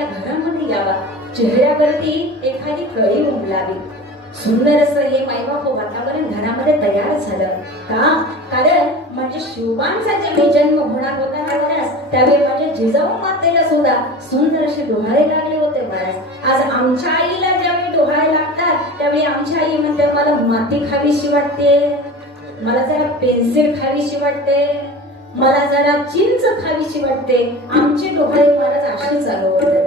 आपल्या घरामध्ये यावा. चेहऱ्यावरती एखादी कळी उमलावी. सुंदर असं हे मायबाप वातावरण घरामध्ये तयार झालं. का? कारण म्हणजे शिवबांचा जेव्हा जन्म होणार होता ना बऱ्याच त्यावेळी माझ्या जिजाऊ मातेला सुद्धा सुंदर असे डोहाळे लागले होते बऱ्याच आज आमच्या आईला ज्यावेळी डोहाळे लागतात त्यावेळी आमच्या आई म्हणते मला माती खावीशी वाटते. मला जरा पेन्सिल खावीशी वाटते. मला जरा चिंच खावीशी वाटते. आमचे डोहाळे महाराज असे चालू होते.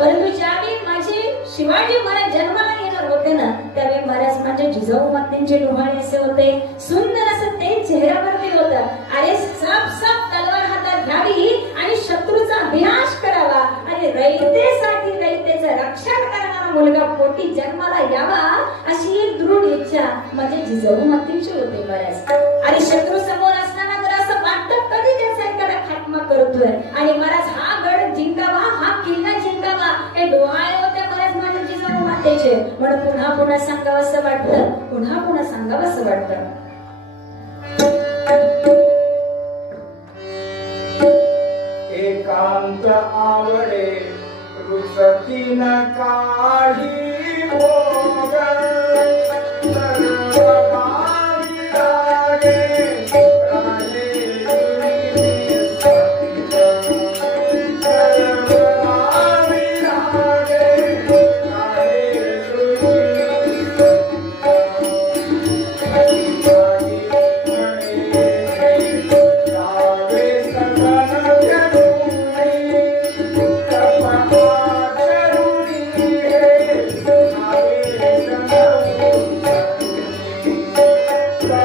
परंतु ज्यावेळी माझे शिवाजी महाराज जन्माला येणार होते ना त्यावेळी महाराज माझ्या जिजाऊ मातेंचे डोहाळे असे होते. सुंदर असं ते चेहऱ्यावरती होतं. अरे साप साप तलवार हातात घ्यावी आणि शत्रूचा विनाश करावा. आणि रयतेसाठी रयतेचं रक्षण करणारा मुलगा पोटी जन्माला यावा अशी एक दृढ इच्छा माझ्या जिजाऊ मातेंची होते महाराज. आणि शत्रू समोर असताना तर असं वाटतं कधी त्याचा एखादा खात्मा करतोय. आणि महाराज हा गड जिंकावा हा किल्ला ते हे डोहाळे होते महाराज माझ्या जिजाऊ मातेचे म्हणून पुन्हा पुन्हा सांगावं असं वाटतं. पुन्हा पुन्हा सांगावं असं वाटतं. एकांत आवडे रुसती न काढी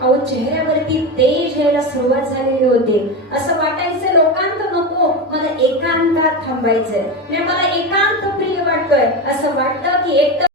अहो चेहऱ्यावरती तेज यायला सुरुवात झालेली होती. असं वाटायचं लोकांत नको मला एकांतात थांबायचंय. म्हणजे मला एकांत प्रिय वाटतोय. असं वाटतं की एक